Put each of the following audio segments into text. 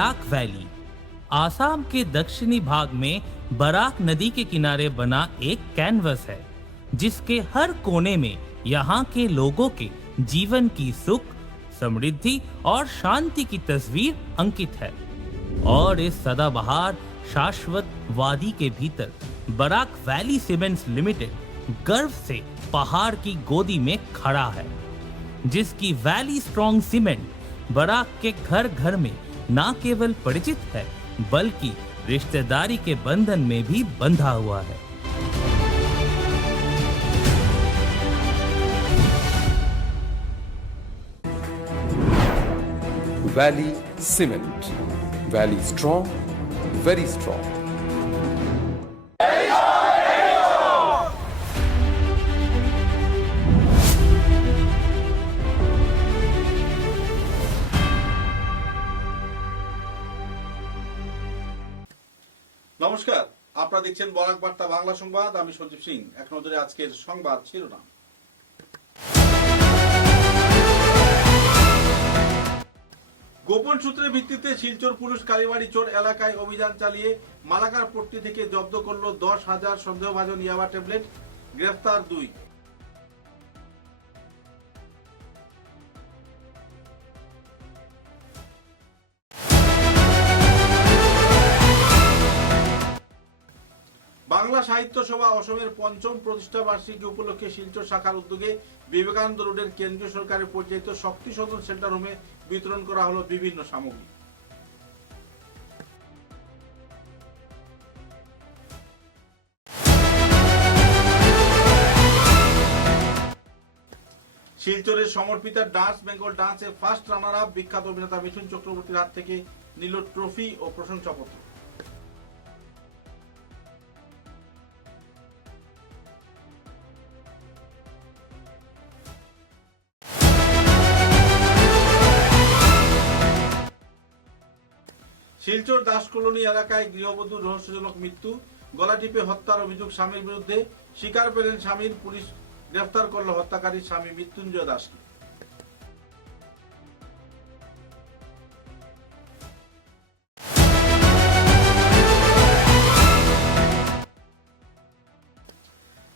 Barack valley Assam के दक्षिणी भाग में बराक नदी के किनारे बना एक कैनवस है, जिसके हर कोने में यहाँ के लोगों के जीवन की सुख, समृद्धि और शांति की तस्वीर अंकित है। और इस सदाबहार शाश्वत वादी के भीतर बराक वैली सीमेंट्स लिमिटेड गर्व से पहाड़ की गोदी में खड़ा है, जिसकी वैली स्ट्रॉन्ग सीमेंट बराक के घर घर में न केवल परिचित है, बल्कि रिश्तेदारी के बंधन में भी बंधा हुआ है। Valley Cement. Valley strong, very strong. নমস্কার, আপনারা দেখছেন বরাক বার্তা বাংলা সংবাদ। আমি সঞ্জীব সিং। এক নজরে আজকের সংবাদ শিরোনাম। গোপন সূত্রের ভিত্তিতে শিলচর পুলিশ কালীবাড়ি চোর এলাকায় অভিযান চালিয়ে মালাকার পট্টি থেকে জব্দ করল 10,000 সন্দেহভাজন ইয়াবা ট্যাবলেট, গ্রেফতার 2। বাংলা সাহিত্য সভা অসমের ৫ম প্রতিষ্ঠা বার্ষিকী উপলক্ষে শিলচর শাখার উদ্যোগে বিবেকানন্দ রোডের কেন্দ্রীয় সরকারের পরিচালিত শক্তি সদন সেন্টার হোমে বিতরণ করা হলো বিভিন্ন সামগ্রী। শিলচরের সমর্পিতা ডান্স বেঙ্গল ডান্সের ফার্স্ট রানার আপ বিখ্যাত অভিনেতা মিঠুন চক্রবর্তীর হাত থেকে নিল ট্রফি ও প্রশংসাপত্র। শিলচর দাস কলোনি এলাকায় গৃহবধূর রহস্যজনক মৃত্যু, গলা টিপে হত্যার অভিযোগ স্বামীর বিরুদ্ধে, স্বীকার পেলেন স্বামীর, পুলিশ গ্রেফতার করল হত্যাকারী স্বামী মৃত্যুঞ্জয় দাসকে।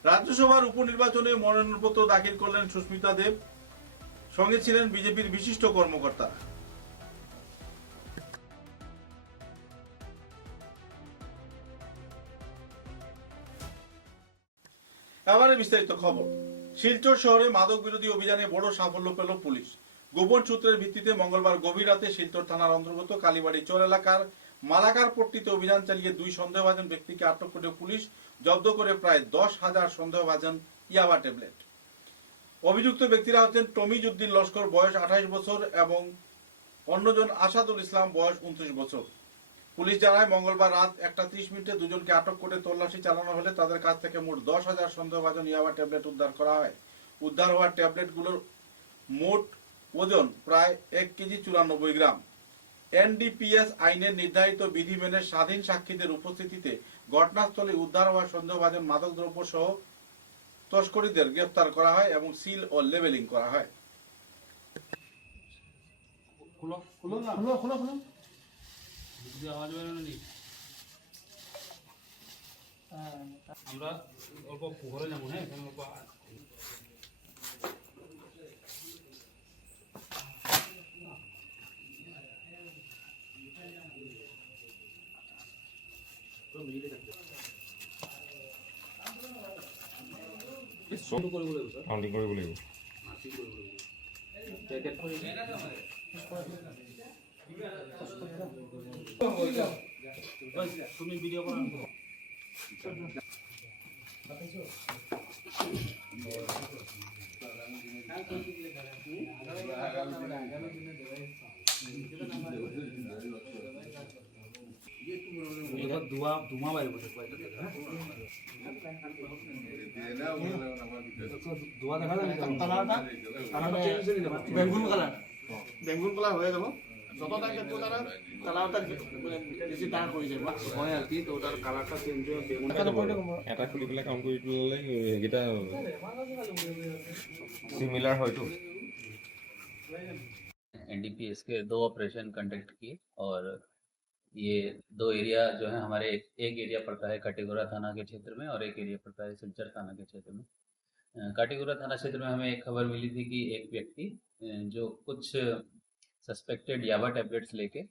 রাজ্যসভার উপনির্বাচনে মনোনয়নপত্র দাখিল করলেন সুস্মিতা দেব, সঙ্গে ছিলেন বিজেপির বিশিষ্ট কর্মকর্তারা। এবারে বিস্তারিত খবর। শিলচর শহরে মাদক বিরোধী অভিযানে বড় সাফল্য পেল পুলিশ। গোপন সূত্রের ভিত্তিতে মঙ্গলবার গভীর রাতে শিলচর থানার অন্তর্গত কালীবাড়ি চোর এলাকার মালাকার পট্টিতে অভিযান চালিয়ে 2 সন্দেহভাজন ব্যক্তিকে আটক করে পুলিশ জব্দ করে প্রায় 10,000 সন্দেহভাজন ইয়াবা ট্যাবলেট। অভিযুক্ত ব্যক্তিরা হচ্ছেন টমিজ উদ্দিন লস্কর, বয়স 28 বছর, এবং অন্যজন আসাদুল ইসলাম, বয়স 29 বছর। পুলিশ জানায় মঙ্গলবার রাত 1:30 দুজনকে আটক করে তল্লাশি চালানো হলে তাদের কাছ থেকে মোট 10,000 সন্দেহভাজন ইয়াবা ট্যাবলেট উদ্ধার করা হয়। উদ্ধার হওয়া ট্যাবলেটগুলোর মোট ওজন প্রায় 1 কেজি 94 গ্রাম। এনডিপিএস আইনের নির্ধারিত বিধি মেনে স্বাধীন সাক্ষীদের উপস্থিতিতে ঘটনাস্থলে উদ্ধার হওয়া সন্দেহভাজন মাদকদ্রব্য সহ তস্করীদের গ্রেফতার করা হয় এবং সিল ও লেবেলিং করা হয়। আমরা অল্প পুকুরে যাবো। হ্যাঁ, তুমি ভিডিও করো। ধুমা বাইরে বসে ধোয়া দেখা যাবে। বেঙ্গুন কালার হয়ে গেল। যত তাকে তো তারা কালারটা বেশি ডার্ক হয়ে যায় হয় আর কি, তো তার কালারটা চেঞ্জ হয়ে বেগুন এটা খুলি পেলাই কাম কৰি পেলালে এইকেইটা সিমিলার হয়তো। एनडीपीएस के 2 ऑपरेशन कंडक्ट किए और ये दो एरिया जो है हमारे एक एरिया पड़ता है काटीगोरा थाना के क्षेत्र में और एक एरिया पड़ता है सिलचर थाना के क्षेत्र में। काटीगोरा थाना क्षेत्र में हमें एक खबर मिली थी कि एक व्यक्ति जो कुछ सस्पेक्टेड याबा टैबलेट्स लेके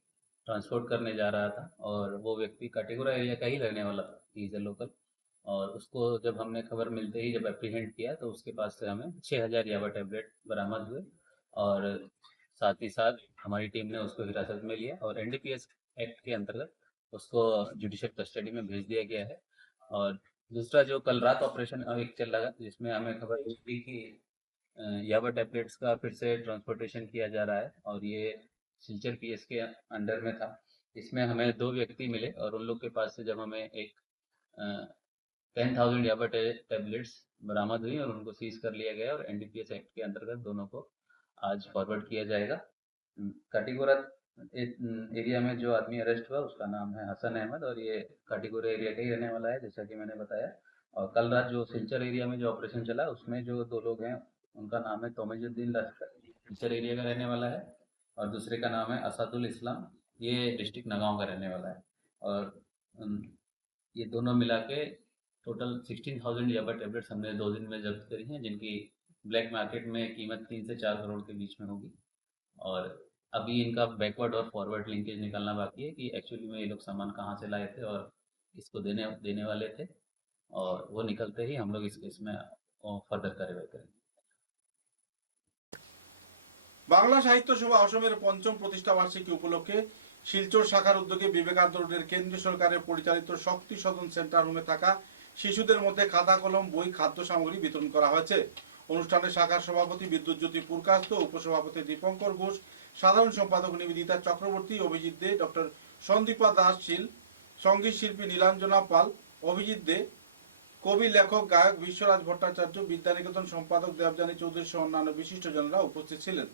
ट्रांसपोर्ट करने जा रहा था और वो व्यक्ति काटीगोरा एरिया का ही रहने वाला था, ही इज़ ए लोकल। और उसको जब हमने खबर मिलते ही जब एप्रीहेंड किया तो उसके पास से हमें 6000 याबा टैबलेट बरामद हुए और साथ ही साथ हमारी टीम ने उसको हिरासत में लिया और एनडीपीएस एक्ट के अंतर्गत उसको जुडिशियल कस्टडी में भेज दिया गया है। और दूसरा जो कल रात ऑपरेशन एक चल रहा है जिसमें हमें खबर हुई थी कि याबा टैबलेट्स का फिर से ट्रांसपोर्टेशन किया जा रहा है और ये सिलचर पीएस के अंडर में था। इसमें हमें 2 व्यक्ति मिले और उन लोग के पास से जब हमें एक 10,000 याबा टैबलेट्स बरामद हुई और उनको सीज कर लिया गया और एनडीपीएस एक्ट के अंतर्गत दोनों को आज फॉरवर्ड किया जाएगा। काटीगोरा एरिया में जो आदमी अरेस्ट हुआ उसका नाम है हसन अहमद और ये काटीगोरा एरिया का ही रहने वाला है जैसा कि मैंने बताया। और कल रात जो सिलचर एरिया में जो ऑपरेशन चला उसमें जो 2 लोग हैं उनका नाम है तोमेजुद्दीन लश्कर, सिलचर एरिया का रहने वाला है, और दूसरे का नाम है असादुल इस्लाम, ये डिस्ट्रिक्ट नगांव का रहने वाला है। और ये दोनों मिला के टोटल 16,000 याबा टैबलेट्स हमने 2 दिन में जब्त करी हैं जिनकी ब्लैक मार्केट में कीमत 3 से 4 करोड़ के बीच में होगी। और अभी इनका बैकवर्ड और फॉरवर्ड लिंकेज निकालना बाकी है कि एक्चुअली में ये लोग सामान कहाँ से लाए थे और इसको देने वाले थे, और वो निकलते ही हम लोग इस केस में फर्दर कार्रवाई करेंगे। বাংলা সাহিত্য সভা অসমের ৫ম প্রতিষ্ঠা বার্ষিকী উপলক্ষে শিলচর শাখার উদ্যোগে বিবেকানন্দ রোডের কেন্দ্রীয় সরকারের পরিচালিত শক্তি সদন সেন্টার রুমে থাকা শিশুদের মধ্যে খাতা কলম বই খাদ্য সামগ্রী বিতরণ করা হয়েছে। অনুষ্ঠানে শাখার সভাপতি বিদ্যুৎজ্যোতি পুরকাস্ত, উপসভাপতি দীপঙ্কর ঘোষ, সাধারণ সম্পাদক নিবেদিতা চক্রবর্তী, অভিজিৎ দে, ডক্টর সন্দীপা দাস শীল, সঙ্গীত শিল্পী নীলাঞ্জনা পাল, অভিজিৎ দে, কবি লেখক গায়ক বিশ্বরাজ ভট্টাচার্য, বিদ্যানিকেতন সম্পাদক দেবযানী চৌধুরী সহ অন্যান্য বিশিষ্টজনেরা উপস্থিত ছিলেন।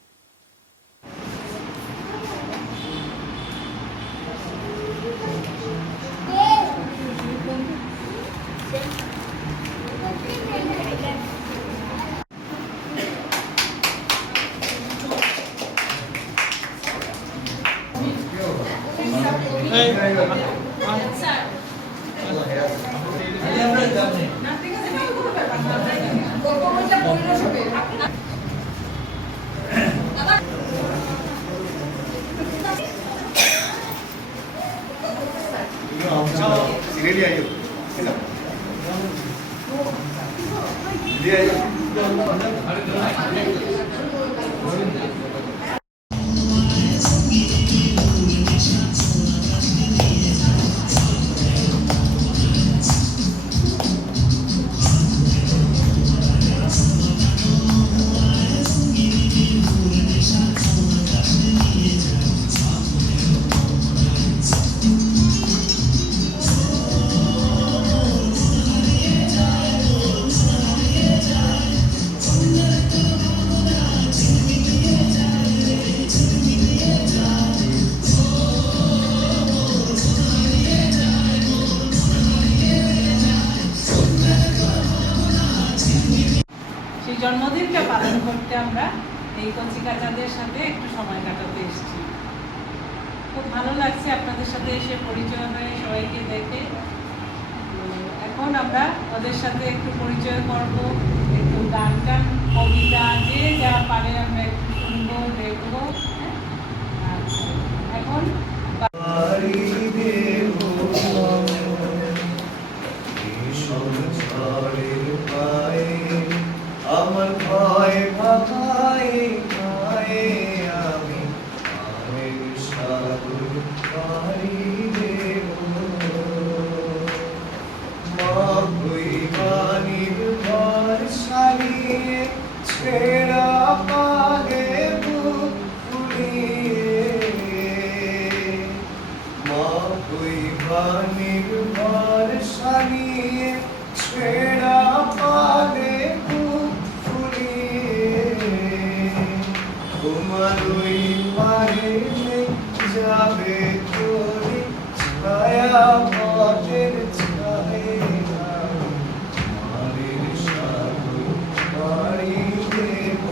জন্মদিনটা পালন করতে আমরা এই কচিকাচাদের সাথে একটু সময় কাটাতে এসেছি। খুব ভালো লাগছে আপনাদের সাথে এসে পরিচয় হয়ে সবাইকে দেখে। এখন আমরা ওদের সাথে একটু পরিচয় করব, একটু গান টান কবিতা যে যা পারে আমরা একটু শুনবো দেখবো। আচ্ছা, এখন আমার ভয় ভাই ভাই আমি আমের সাগর পাড়ি দেব মাগুই বাণীর বর্ষালিয়ে ছেড়া পাগে বুক ফুলিয়ে মাগুই বাণীর বর্ষালিয়ে ছেড়া পাগে তোমারই পায়ে যাবে তোরে ছায়া পথের ছায়া মায়ের সাগর পাড়ি দেব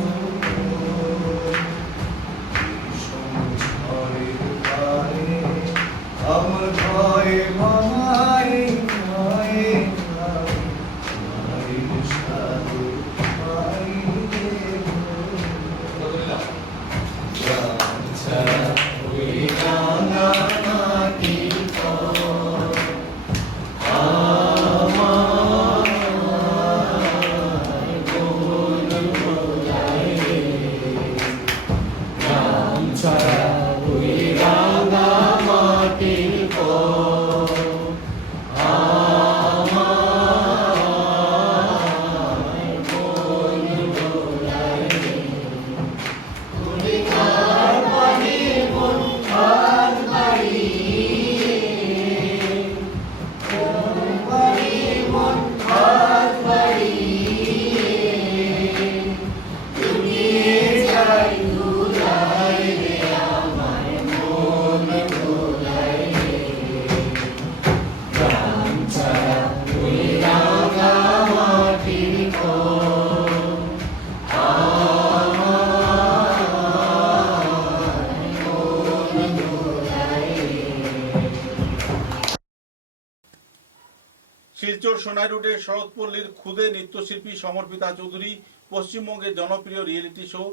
সোনাই রোডের শরৎপল্লীর ক্ষুদে নৃত্যশিল্পী সমর্পিতা চৌধুরী পশ্চিমবঙ্গের জনপ্রিয় রিয়েলিটি শো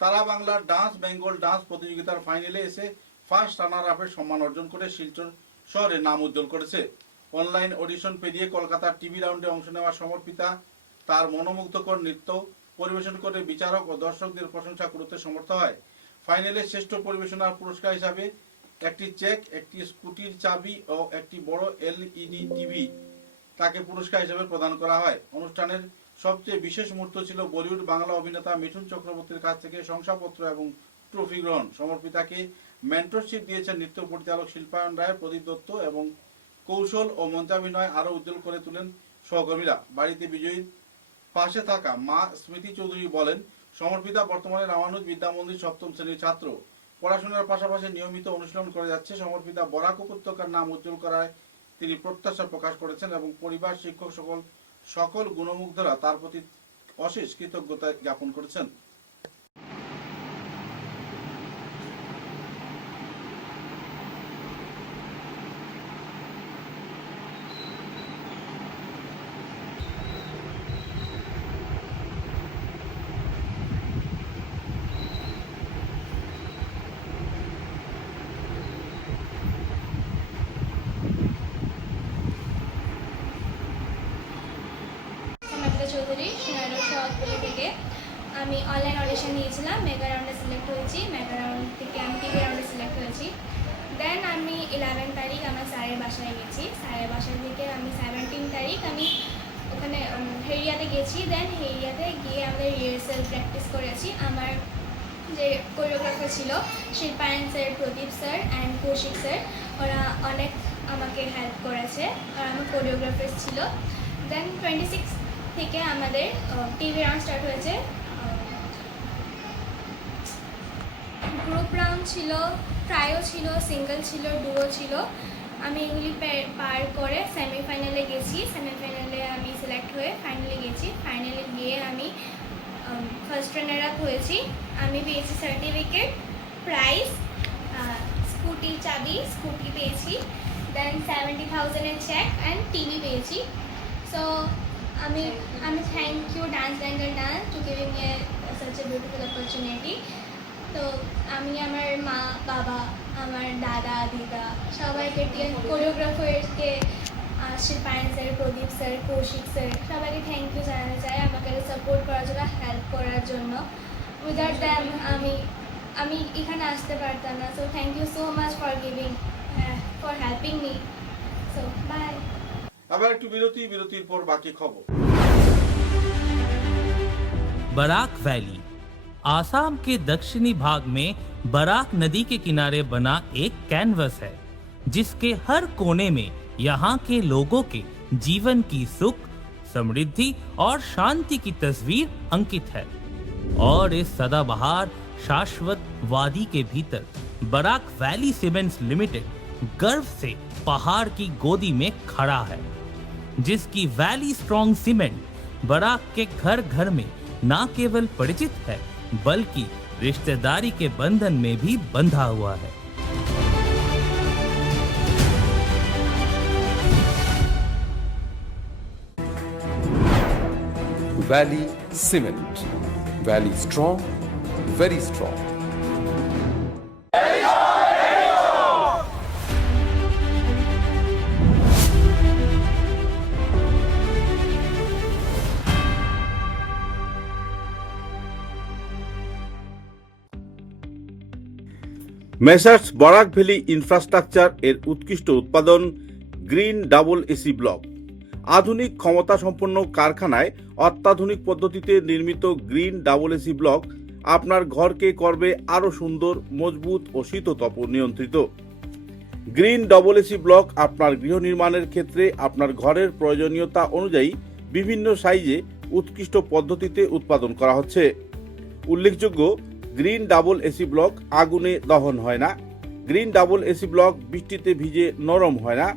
তারা বাংলার ডান্স বেঙ্গল ডান্স প্রতিযোগিতার ফাইনালে এসে ফার্স্ট রানার আপের সম্মান অর্জন করে শিলচর শহরের নাম উজ্জ্বল করেছে। অনলাইন অডিশন পেরিয়ে কলকাতার টিভি রাউন্ডে অংশ নেওয়া সমর্পিতা তার মনোমুগ্ধকর নৃত্য পরিবেশন করে বিচারক ও দর্শকদের প্রশংসা করতে সমর্থ হয়। ফাইনালে শ্রেষ্ঠ পরিবেশনার পুরস্কার হিসাবে একটি চেক, একটি স্কুটির চাবি ও একটি বড় LED টিভি তাকে পুরস্কার হিসেবে প্রদান করা হয়। অনুষ্ঠানের সবচেয়ে বিশেষ মুহূর্ত ছিল বলিউড বাংলা অভিনেতা মিঠুন চক্রবর্তীর কাছ থেকে শংসাপত্র এবং ট্রফি গ্রহণ। সমর্পিতাকে মেন্টরশিপ দিয়েছেন নৃত্য পরিচালক শিল্পায়ন রায়, প্রদীপ দত্ত এবং কৌশল ও মঞ্চাভিনয় আরো উজ্জ্বল করে তুলেন সহকর্মীরা। বাড়িতে বিজয়ীর পাশে থাকা মা স্মৃতি চৌধুরী বলেন, সমর্পিতা বর্তমানে রামানুজ বিদ্যা মন্দির 7ম শ্রেণীর ছাত্র। পড়াশোনার পাশাপাশি নিয়মিত অনুশীলন করে যাচ্ছে। সমর্পিতা বরাক উপত্যকার নাম উজ্জ্বল করায় তিনি প্রত্যাশা প্রকাশ করেছেন এবং পরিবার, শিক্ষক সকল গুণমুগ্ধরা তার প্রতি অশেষ কৃতজ্ঞতা জ্ঞাপন করেছেন। সমর্পিতা চৌধুরী, সোনাই রোড শরৎপল্লী থেকে। আমি অনলাইন অডিশন দিয়েছিলাম, মেগা রাউন্ডে সিলেক্ট হয়েছি। মেগা রাউন্ড থেকে আমি টিভি রাউন্ডে সিলেক্ট হয়েছি। দেন আমি 11 তারিখ আমার স্যারের বাসায় গেছি। স্যারের বাসায় থেকে আমি 17 তারিখ আমি ওখানে হেরিয়াতে গেছি। দেন হেরিয়াতে গিয়ে আমাদের রিহার্সাল প্র্যাকটিস করেছি। আমার যে কোরিওগ্রাফার ছিল Shilpayan sir, Pradip sir and Koushik sir, ওরা অনেক আমাকে হেল্প করেছে আর আমার কোরিওগ্রাফার ছিল। দেন 26 থেকে আমাদের টিভি রাউন্ড স্টার্ট হয়েছে। গ্রুপ রাউন্ড ছিল, ট্রায়ো ছিল, সিঙ্গেল ছিল, ডুও ছিল। আমি এগুলি পার করে সেমিফাইনালে গেছি। সেমিফাইনালে আমি সিলেক্ট হয়ে ফাইনালে গেছি। ফাইনালে গিয়ে আমি ফার্স্ট রানার আপ হয়েছি। আমি পেয়েছি সার্টিফিকেট, প্রাইজ, স্কুটি চাবি, স্কুটি পেয়েছি। দেন 70,000 চেক অ্যান্ড টিভি পেয়েছি। সো আমি thank you dance Bengal dance to giving me such a beautiful opportunity. তো আমি আমার মা, বাবা, আমার দাদা, দিদা সবাইকে, কোরিওগ্রাফারকে শিল্পায়ন sir, Pradip sir, Kaushik sir সবাইকে থ্যাংক ইউ জানাতে চাই আমাকে সাপোর্ট করার জন্য, হেল্প করার জন্য। উইদাউট দ্যাম আমি এখানে আসতে পারতাম না। So thank you so much for helping me. So bye. আবার একটু বিরতির পর বাকি খবর। बराक वैली आसाम के दक्षिणी भाग में बराक नदी के किनारे बना एक कैनवस है, जिसके हर कोने में यहाँ के लोगों के जीवन की सुख, समृद्धि और शांति की तस्वीर अंकित है। और इस सदाबहार शाश्वत वादी के भीतर बराक वैली सीमेंट्स लिमिटेड गर्व से पहाड़ की गोदी में खड़ा है, जिसकी वैली स्ट्रॉन्ग सीमेंट बराक के घर घर में न केवल परिचित है बल्कि रिश्तेदारी के बंधन में भी बंधा हुआ है। Valley Cement. Valley strong, very strong. Messrs Barak valley infrastructure এর উৎকৃষ্ট উৎপাদন গ্রিন ডাবল এসি ব্লক। আধুনিক ক্ষমতা সম্পন্ন কারখানায় অত্যাধুনিক পদ্ধতিতে নির্মিত গ্রিন ডাবল এসি ব্লক আপনার ঘরকে করবে আরও সুন্দর, মজবুত ও শীততাপ নিয়ন্ত্রিত। গ্রিন ডাবল এসি ব্লক আপনার গৃহ নির্মাণের ক্ষেত্রে আপনার ঘরের প্রয়োজনীয়তা অনুযায়ী বিভিন্ন সাইজে উৎকৃষ্ট পদ্ধতিতে উৎপাদন করা হচ্ছে। উল্লেখযোগ্য, গ্রিন ডাবল এসি ব্লক আগুনে দহন হয় না। গ্রিন ডাবল এসি ব্লক বৃষ্টিতে ভিজে নরম হয় না।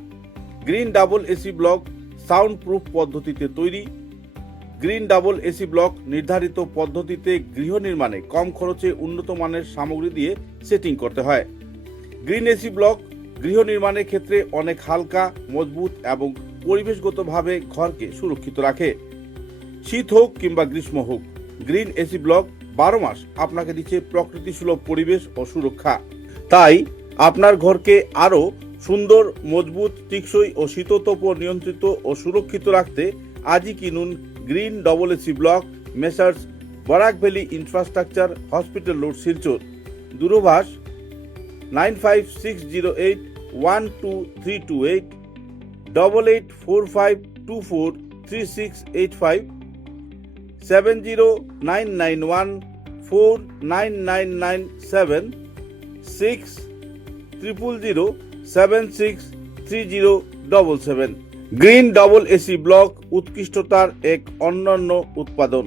Green double AC block sound proof পদ্ধতিতে তৈরি। গ্রিন ডাবল এসি ব্লক নির্ধারিত পদ্ধতিতে গৃহ নির্মাণে কম খরচে উন্নত মানের সামগ্রী দিয়ে সেটিং করতে হয়। গ্রিন এসি ব্লক গৃহ নির্মাণের ক্ষেত্রে অনেক হালকা, মজবুত এবং পরিবেশগতভাবে ঘরকে সুরক্ষিত রাখে। শীত হোক কিংবা গ্রীষ্ম হোক, গ্রিন এসি ব্লক 12 মাস আপনাকে দিচ্ছে প্রকৃতি সুলভ পরিবেশ ও সুরক্ষা। তাই আপনার ঘরকে আরও সুন্দর, মজবুত, টেকসই ও শীততাপ নিয়ন্ত্রিত ও সুরক্ষিত রাখতে আজই কিনুন green double AC block, messrs Barak valley infrastructure, hospital road, Silchar. দূরভাষ 9560812328, 8845243685, 70991499997, 6000763077। গ্রিন ডবল এসি ব্লক উৎকৃষ্টতার এক অনন্য উৎপাদন।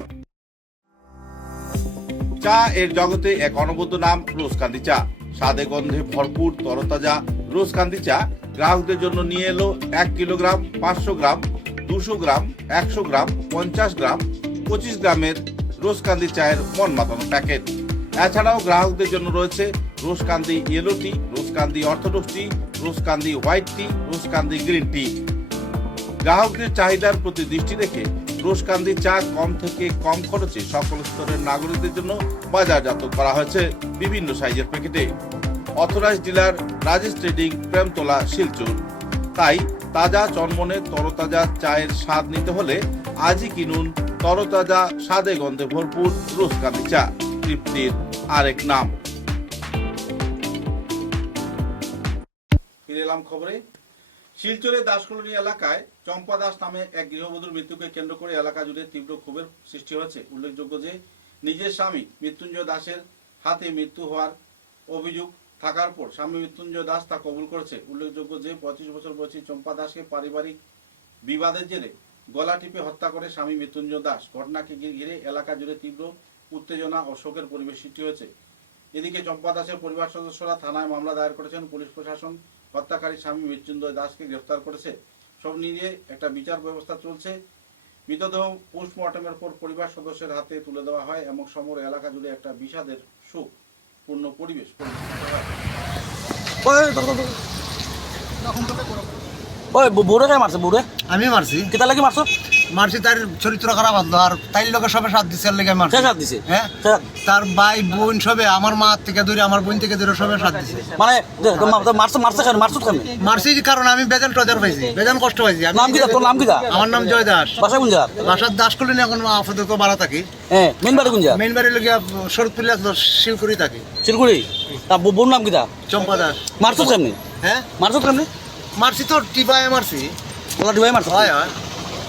চা এর জগতে এক অনবদ্য নাম রোজকান্দি চা। স্বাদে গন্ধে ভরপুর তরতাজা রোজকান্দি চা গ্রাহকদের জন্য নিয়ে এলো 1 কিলোগ্রাম, 500 গ্রাম, 200 গ্রাম, 100 গ্রাম, 50 গ্রাম, 25 গ্রামের রোজকান্দি চায়ের মন মাতানো প্যাকেট। এছাড়াও গ্রাহকদের জন্য রয়েছে রোজকান্দি ইয়েলো টি, রোজকান্দি অর্থোডক্স টি, রোজকান্দি হোয়াইট টি, রোজকান্দি গ্রিন টি। গ্রাহকদের চাহিদার প্রতি দৃষ্টি রেখে রোজকান্দি চা কম থেকে কম খরচে সকল স্তরের নাগরিকদের জন্য বাজারজাত করা হয়েছে বিভিন্ন সাইজের প্যাকেটে। Authorise dealer Rajesh trading, Premtala, Silchar. তাই তাজা চনমনে তরতাজা চায়ের স্বাদ নিতে হলে আজই কিনুন তরতাজা, স্বাদে গন্ধে ভরপুর রোজকান্দি চা, তৃপ্তির আরেক নাম। ফিরে এলাম খবরে। শিলচরের দাসকলোনি এলাকায় চম্পা দাস নামে এক গৃহবধূর মৃত্যুকে কেন্দ্র করে এলাকা জুড়ে তীব্র ক্ষোভের সৃষ্টি হয়েছে। উল্লেখযোগ্য যে নিজের স্বামী মৃত্যুঞ্জয় দাসের হাতে মৃত্যু হওয়ার অভিযোগ থাকার পর স্বামী মৃত্যুঞ্জয় দাস তা কবুল করেছে। উল্লেখযোগ্য যে 25 বছর বয়সী চম্পা দাসকে পারিবারিক বিবাদের জেরে গলা টিপে হত্যা করে স্বামী মৃত্যুঞ্জয় দাস। ঘটনাকে ঘিরে এলাকা জুড়ে তীব্র উত্তেজনা ও শোকের পরিবেশ সৃষ্টি হয়েছে। এদিকে চম্পা দাসের পরিবার সদস্যরা থানায় মামলা দায়ের করেছেন। পুলিশ প্রশাসন হত্যাকারী স্বামী মৃত্যুঞ্জয় দাসকে গ্রেফতার করেছে। সব নিয়ে একটা বিচার ব্যবস্থা চলছে। মৃতদেহ পোস্টমর্টমের পর পরিবার সদস্যের হাতে তুলে দেওয়া হয় এবং সমগ্র এলাকা জুড়ে একটা বিষাদের শোকপূর্ণ পরিবেশ পরিচালিত হয়। আমি মারছি। কেটা লাগে মারছো? মারছি, তার চরিত্র খারাপ আসলো আর তাই লোকে সবে সাথ দিছে লেগে মারছে। সাথ দিছে? হ্যাঁ, তার ভাই বোন সবে, আমার মা থেকে ধরে আমার বোন থেকে ধরে সবে সাথ দিছে। মানে মারছি কারণ আমি বেজান টজার পাইছি, বেজান কষ্ট পাইছি। নাম কি তোর? নাম কি? আমার নাম জয় দাস। বাসা কোন জায়গা? বাসার দাসকলোনি। এখন আপাতত ভাড়া থাকি। হ্যাঁ, মেইন বাড়ি কোন জায়গা? মেইন বাড়ি লগিয়া শরৎপুরে আসলো, শিলকুড়ি থাকি। শিলকুড়ি? তা বোন নাম কি? চম্পা দাস। মারছো কেমনি? হ্যাঁ, মারছো কেমনি? মারছি তো টিপায় মারছি। ওলা টিপায় মারছো? হয় হয়।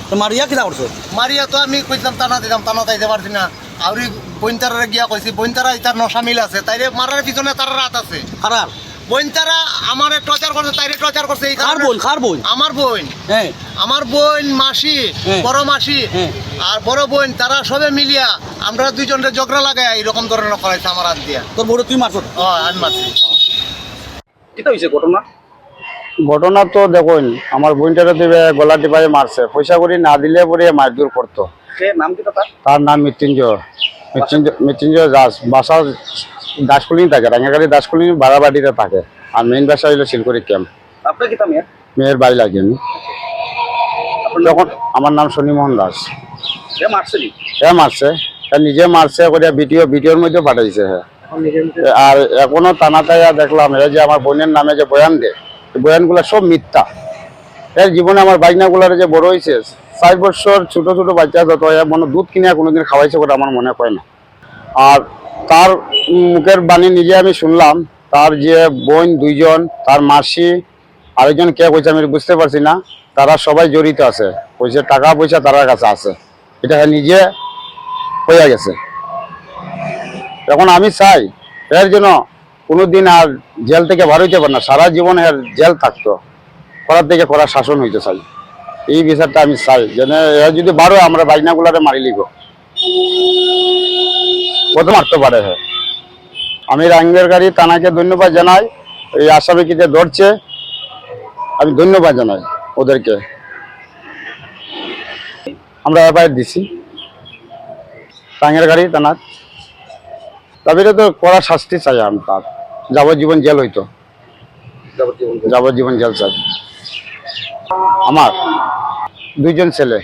তো মারিয়া কিনা করছো? মারিয়া তো আমি কইতাম টানা দিতাম, টানা তাইতে পারছি না। আউরি বইনতারা গিয়া কইছি, বইনতারা তার নশা মিল আছে, তাইরে মারার পিছনে তার রাত আছে। খারাপ বইনতারা আমারে টর্চার করছে, তাইরে টর্চার করছে। এই কার বোন? কার বোন? আমার বোন। হ্যাঁ, আমার বোন, মাসি, বড় মাসি আর বড় বোন, তারা সবে মিলিয়া আমরা দুইজনে ঝগড়া লাগাই এরকম ধরনের করাইছে আমার হাত দিয়া। তোর বড় তুই মারছো? হ্যাঁ, আমি মারছি। কিটা হইছে ঘটনা? ঘটনা তো দেখুন, আমার বোনটারে দিবে গলা টিপাই মারছে, পয়সা করি না দিলে পরে মারধর করতো। নাম কি তার নাম মৃত্যুঞ্জয় দাস। বাসা দাসকলোনি থাকে, রাঙ্গাগাড়ি দাসকলোনি বাড়াবাড়িতে থাকে। আর মেইন বাসা হইলো শিলকুড়ি ক্যাম্প। আপনার কি মেয়ের? মেয়ের বাড়ি লাগে আমি। তখন আমার নাম শনিমোহন দাস। হ্যাঁ মারছে, নিজে মারছে করে ভিডিওর মধ্যে পাঠাইছে। হ্যাঁ, আর এখনো টানাটাইয়া দেখলাম এরা যে আমার বোনের নামে যে বয়ান দেয়, বয়ানগুলা সব মিথ্যা। এর জীবনে আমার বাইনাগুলার যে বড় হয়েছে 4 বছর ছোট ছোট বাচ্চা যত মনে দুধ কিনে কোনোদিন খাওয়াইছে বলে আমার মনে হয় না। আর তার মুখের বাণী নিজে আমি শুনলাম, তার যে বোন 2জন, তার মাসি আরেকজন কে কইছে আমি বুঝতে পারছি না, তারা সবাই জড়িত আছে। কইছে টাকা পয়সা তার কাছে আছে, এটা নিজে হয়ে গেছে। এখন আমি চাই এর জন্য কোনোদিন আর জেল থেকে বার হইতে পারে না, সারা জীবন এর জেল থাকতো, করার থেকে করার শাসন হইতে চাই। এই বিষয়টা আমি চাই যেন এর যদি বারো আমরা বাইনাগুলারে মারি লিব, কত মারতে পারে। হ্যাঁ, আমি রাঙ্গাগাড়ি থানাকে ধন্যবাদ জানাই, এই আসামিকে ধরছে আমি ধন্যবাদ জানাই ওদেরকে। আমরা এফআইআর দিছি রাঙ্গাগাড়ি থানা। তবে তো কড়া শাস্তি চাই আমি, তার যাবজ্জীবন জেল হইতো, যাবজ্জীবন জেল চাই আমার। দুইজন ছেলে,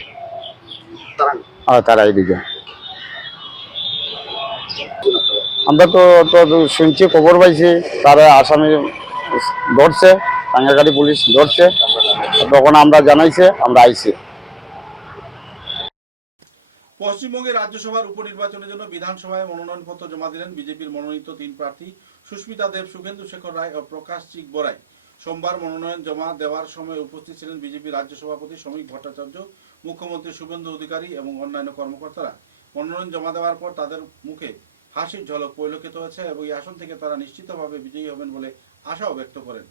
তারাই দুজন। আমরা তো শুনছি, খবর পাইছি তারা আসামি ধরছে, টাঙ্গাইল পুলিশ ধরছে, তখন আমরা জানাইছে, আমরা আইছি। পশ্চিমবঙ্গের রাজ্যসভার উপনির্বাচনের জন্য বিধানসভায় মনোনয়নপত্র জমা দিলেন বিজেপির মনোনীত 3 প্রার্থী সুস্মিতা দেব, শুভেন্দু শেখর রায় ও প্রকাশ চিক বরাই। সোমবার মনোনয়ন জমা দেওয়ার সময় উপস্থিত ছিলেন বিজেপি রাজ্য সভাপতি শ্রমিক ভট্টাচার্য, মুখ্যমন্ত্রী শুভেন্দু অধিকারী এবং অন্যান্য কর্মকর্তারা। মনোনয়ন জমা দেওয়ার পর তাদের মুখে হাসির ঝলক পরিলক্ষিত হয়েছে এবং এই আসন থেকে তারা নিশ্চিতভাবে বিজয়ী হবেন বলে আশাও ব্যক্ত করেন।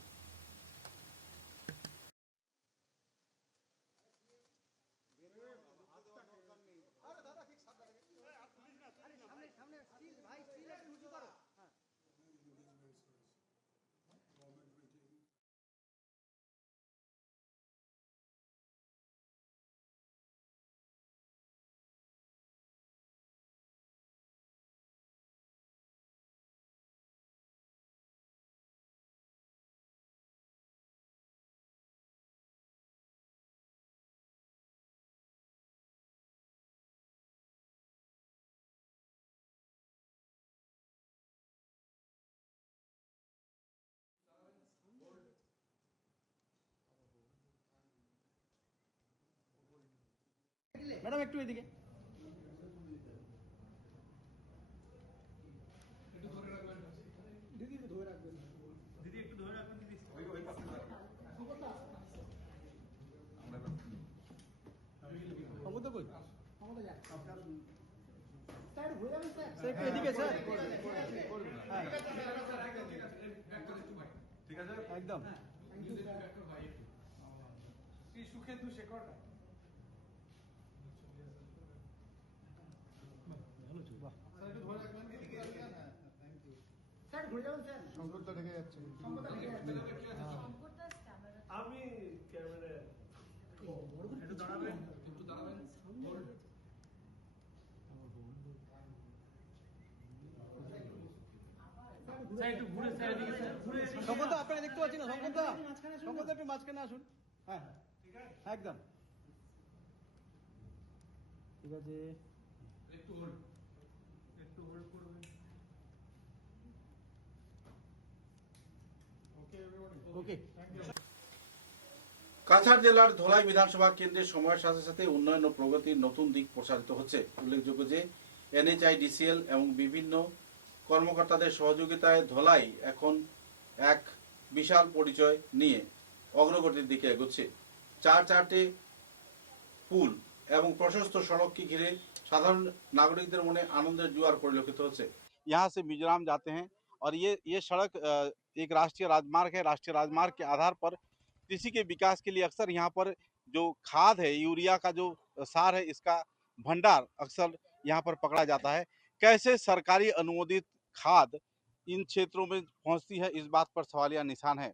ম্যাডাম একটু এদিকে। একদম সুখেন্দু শেখর আমি ক্যামেরায় একটু দাঁড়াবেন, সম্পদ আপনারা দেখতে পাচ্ছি না, সম্পদ একটু মাঝখানে আসুন। হ্যাঁ একদম ঠিক আছে, একটু হোল্ড করবেন। ওকে। কাছাড় জেলার ধলাই বিধানসভা কেন্দ্রের সময়ের সাথে সাথে উন্নয়ন ও প্রগতির নতুন দিক প্রসারিত হচ্ছে। উল্লেখযোগ্য যে NHIDCL এবং বিভিন্ন কর্মকর্তাদের সহযোগিতায় ধলাই এখন এক বিশাল পরিচয় নিয়ে অগ্রগতির দিকে এগোচ্ছে। চারটে পুল এবং প্রশস্ত সড়ককে ঘিরে সাধারণ নাগরিকদের মনে আনন্দের জোয়ার পরিলক্ষিত হচ্ছে। यहाँ से मिजोरम जाते हैं और ये सड़क एक राष्ट्रीय राजमार्ग है। राष्ट्रीय राजमार्ग के आधार पर कृषि के विकास के लिए अक्सर यहाँ पर जो खाद है, यूरिया का जो सार है, इसका भंडार अक्सर यहाँ पर पकड़ा जाता है। कैसे सरकारी अनुमोदित खाद इन क्षेत्रों में पहुँचती है, इस बात पर सवालिया निशान है।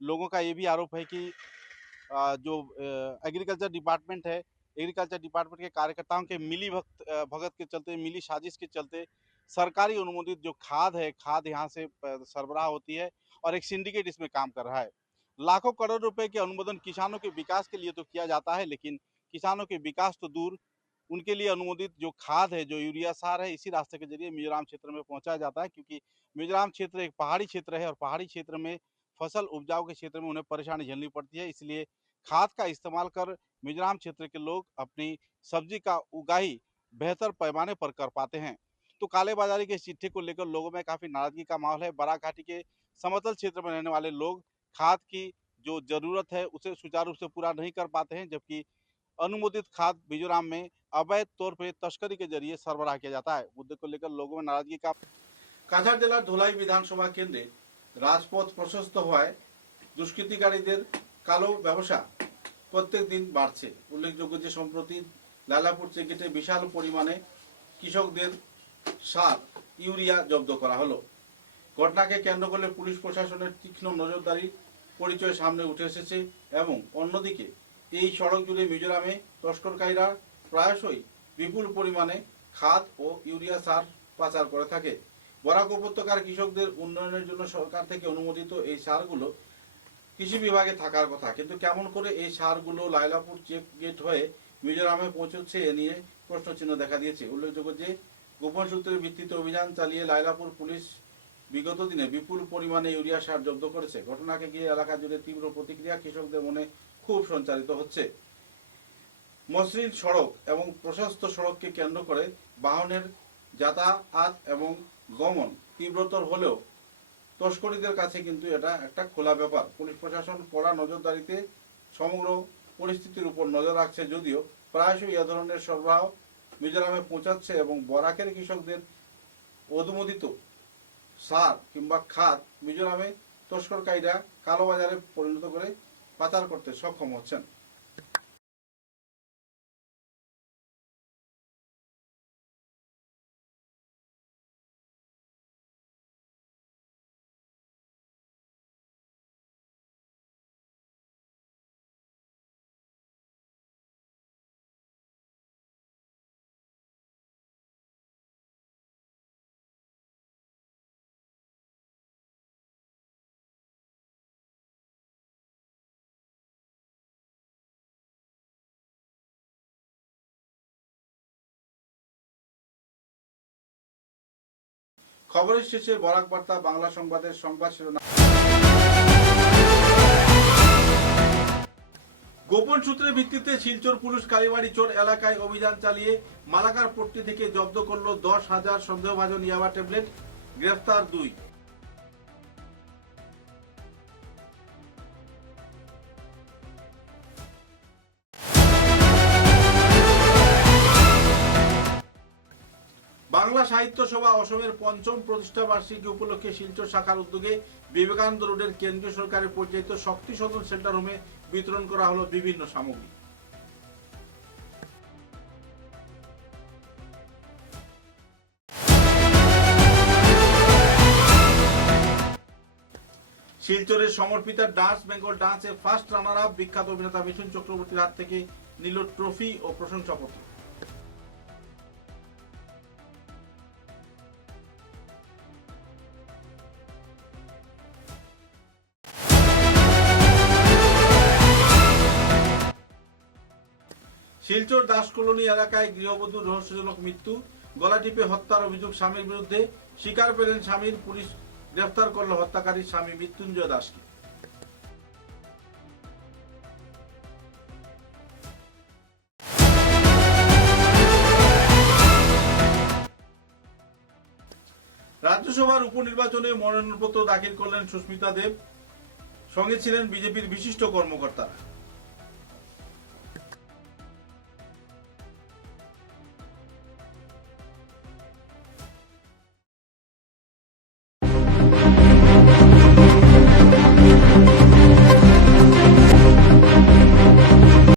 लोगों का ये भी आरोप है कि जो एग्रीकल्चर डिपार्टमेंट है, एग्रीकल्चर डिपार्टमेंट के कार्यकर्ताओं के मिली भगत के चलते, मिली साजिश के चलते सरकारी अनुमोदित जो खाद है, खाद यहाँ से सरबराह होती है और एक सिंडिकेट इसमें काम कर रहा है। लाखों करोड़ रुपए के अनुमोदन किसानों के विकास के लिए तो किया जाता है, लेकिन किसानों के विकास तो दूर, उनके लिए अनुमोदित जो खाद है, जो यूरिया सार है, इसी रास्ते के जरिए मिजोरम क्षेत्र में पहुंचाया जाता है। क्योंकि मिजोरम क्षेत्र एक पहाड़ी क्षेत्र है और पहाड़ी क्षेत्र में फसल उपजाऊ के क्षेत्र में उन्हें परेशानी झेलनी पड़ती है। इसलिए खाद का इस्तेमाल कर मिजोरम क्षेत्र के लोग अपनी सब्जी का उगाही बेहतर पैमाने पर कर पाते हैं। तो कालेबाजारी के चिट्ठे को लेकर लोगों में काफी नाराजगी का माहौल है। बराक घाटी के समतल क्षेत्र में रहने वाले लोग खाद की जो जरूरत है उसे सुचारू रूप से पूरा नहीं कर पाते हैं, जबकि अनुमोदित खाद मिजोरम में अवैध तौर पर तस्करी के जरिए सरबराह किया जाता है। मुद्दे को लेकर लोगों में नाराजगी का। কাছাড় জেলার ধলাই বিধানসভা কেন্দ্রে রাজপথ প্রশস্ত হওয়ায় দুষ্কৃতিকারীদের কালো ব্যবসা প্রত্যেক দিন বাড়ছে। উল্লেখযোগ্য যে সম্প্রতি লালাপুর চেকগেটে বিশাল পরিমাণে কৃষকদের সার ইউরিয়া জব্দ করা হলো। ঘটনাকে কেন্দ্র করে পুলিশ প্রশাসনের তীক্ষ্ণ নজরদারি পরিচয় সামনে উঠে এসেছে এবং অন্যদিকে এই সড়ক জুড়ে মিজোরামে তস্করকারীরা প্রায়শই বিপুল পরিমাণে খাদ ও ইউরিয়া সার পাচার করে থাকে। বরাক উপত্যকার কৃষকদের উন্নয়নের জন্য সরকার থেকে অনুমোদিত এই সারগুলো কৃষি বিভাগে থাকার কথা, কিন্তু কেমন করে এই সারগুলো লাইলাপুর চেক গেট হয়ে মিজোরামে পৌঁছচ্ছে এ নিয়ে প্রশ্নচিহ্ন দেখা দিয়েছে। উল্লেখযোগ্য যে গোপন সূত্রের ভিত্তিতে অভিযান চালিয়ে লাইলাপুর পুলিশ বিগত দিনে বিপুল পরিমাণে ইউরিয়া সার জব্দ করেছে। ঘটনাকে ঘিরে এলাকা জুড়ে তীব্র প্রতিক্রিয়া, কৃষকদের মনে ক্ষোভ সঞ্চারিত হচ্ছে। মসৃণ সড়ক এবং প্রশস্ত সড়ককে কেন্দ্র করে বাহনের যাতায়াত এবং গমন তীব্রতর হলেও তস্করীদের কাছে কিন্তু এটা একটা খোলা ব্যাপার। পুলিশ প্রশাসন কড়া নজরদারিতে সমগ্র পরিস্থিতির উপর নজর রাখছে, যদিও প্রায়শই এ ধরনের সরবরাহ মিজোরামে পৌঁছাচ্ছে এবং বরাকের কৃষকদের অনুমোদিত সার কিংবা খাদ মিজোরামে তস্করকারীরা কালোবাজারে পরিণত করে পাচার করতে সক্ষম হচ্ছেন। খবরের শেষে বরাক বার্তা বাংলা সংবাদের সংবাদ শিরোনাম। গোপন সূত্রের ভিত্তিতে শিলচর পুলিশ কালীবাড়ি চোর এলাকায় অভিযান চালিয়ে মালাকার পট্টি থেকে জব্দ করল 10,000 সন্দেহভাজন ইয়াবা ট্যাবলেট, গ্রেফতার 2। বাংলা সাহিত্য সভা অসমের ৫ম প্রতিষ্ঠা বার্ষিকী উপলক্ষে শিলচর শাখার উদ্যোগে বিবেকানন্দ রোডের কেন্দ্রীয় সরকারের পরিচালিত শক্তি সদন সেন্টার হোমে বিতরণ করা হলো বিভিন্ন সামগ্রী। শিলচরের সমর্পিতা ডান্স বেঙ্গল ডান্সে ফার্স্ট রানার আপ বিখ্যাত অভিনেতা মিঠুন চক্রবর্তীর হাত থেকে নিল ট্রফি ও প্রশংসাপত্র। শিলচর দাস কলোনি এলাকায় গৃহবধূর রহস্যজনক মৃত্যু, গলা টিপে হত্যার অভিযোগ স্বামীর বিরুদ্ধে, স্বীকার পেলেন স্বামীর, পুলিশ গ্রেফতার করল হত্যাকারী স্বামী মৃত্যুঞ্জয় দাসকে। রাজ্যসভার উপনির্বাচনে মনোনয়নপত্র দাখিল করলেন সুস্মিতা দেব, সঙ্গে ছিলেন বিজেপির বিশিষ্ট কর্মকর্তারা।